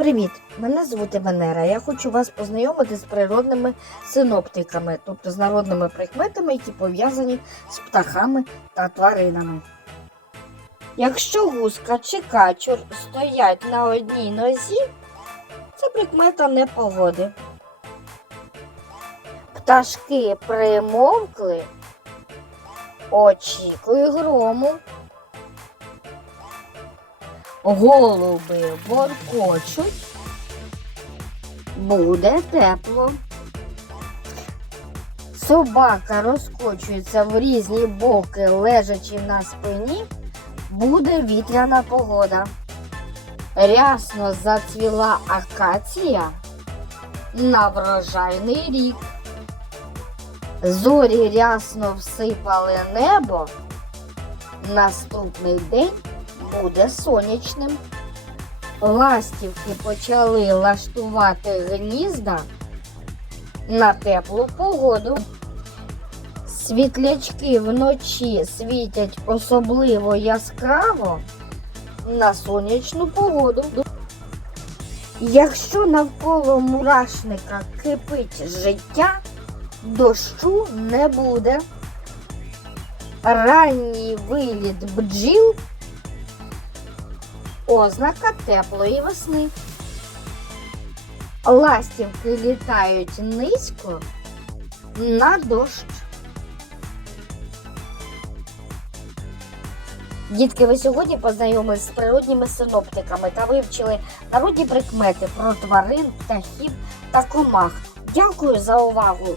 Привіт! Мене звути Венера. Я хочу вас познайомити з природними синоптиками, тобто з народними прикметами, які пов'язані з птахами та тваринами. Якщо гуска чи качур стоять на одній нозі, це прикмета непогоди. Пташки примовкли, очікуй грому. Голуби воркочуть, буде тепло. Собака розкочується в різні боки, лежачи на спині, буде вітряна погода. Рясно зацвіла акація на врожайний рік. Зорі рясно всипали небо. Наступний день буде сонячним. Ластівки почали лаштувати гнізда на теплу погоду. Світлячки вночі світять особливо яскраво на сонячну погоду. Якщо навколо мурашника кипить життя, дощу не буде. Ранній виліт бджіл ознака теплої весни. Ластівки літають низько на дощ. Дітки, ви сьогодні познайомились з природніми синоптиками та вивчили народні прикмети про тварин, птахів та комах. Дякую за увагу!